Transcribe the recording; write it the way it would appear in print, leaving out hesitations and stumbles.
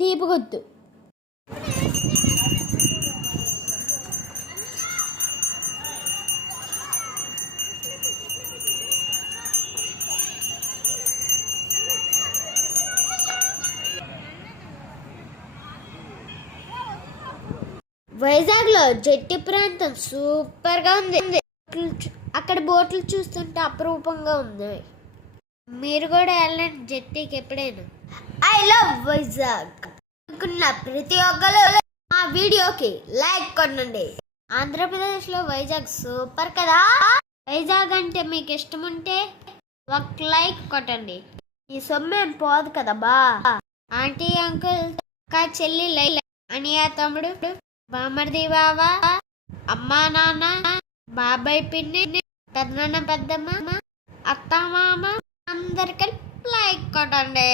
తీపి గుర్తు. వైజాగ్లో జెట్టి ప్రాంతం సూపర్గా ఉంది. అక్కడ బోట్లు చూస్తుంటే అపరూపంగా ఉంది. మీరు కూడా వెళ్ళండి జెట్టీకి ఎప్పుడైనా. ఐ లవ్ వైజాగ్ అనుకున్న ప్రతి ఒక్కరు ఆ వీడియోకి లైక్ కొనండి. ఆంధ్రప్రదేశ్లో వైజాగ్ సూపర్ కదా. వైజాగ్ అంటే మీకు ఇష్టం ఉంటే ఒక లైక్ కొట్టండి. ఈ సొమ్మేం పోదు కదా బా. ఆంటీ అంకుల్ అక్క చెల్లి లైక్ అనియా తమ్ముడు బామర్ది బావ అమ్మా నాన్న బాబాయ్ పిన్ని పెద్దనాన్న పెద్దమ్మ అత్త మామ అందరికీ లైక్ కొట్టండి.